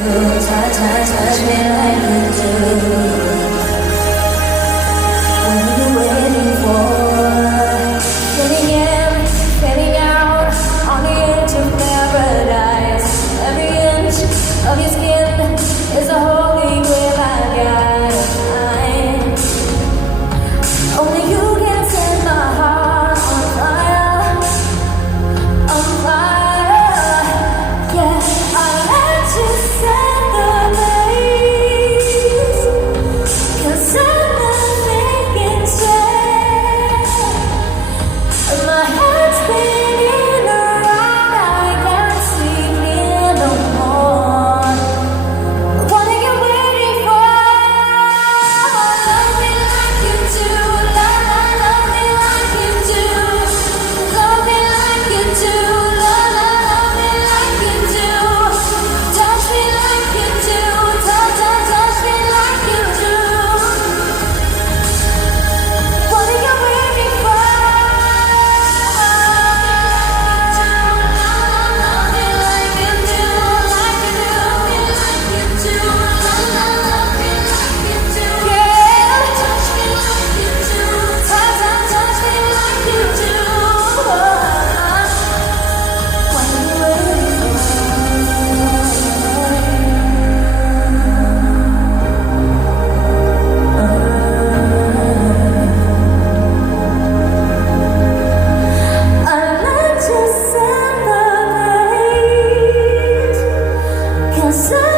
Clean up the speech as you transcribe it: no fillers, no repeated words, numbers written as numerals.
Touch me like you do. What are you waiting for? Getting in, getting out, on the edge of paradise. Every inch of your skin is a holy grail I gotta find. Only you can set my heart on fire, on fire. Yeah, I'll let you set the blaze, 'cause I'm not making sense. My head's spinning around, I can't sleep here no more. What are you waiting for? Love me like you do, love me like you do, love me like you do, love me like you do, touch me like you do, touch me like you do. What are you waiting for? Love me like you do, like you do, like you do, love me like you do, yeah. Touch me like you do, touch me like you do. What are you waiting for? I let you set the pace, 'cause I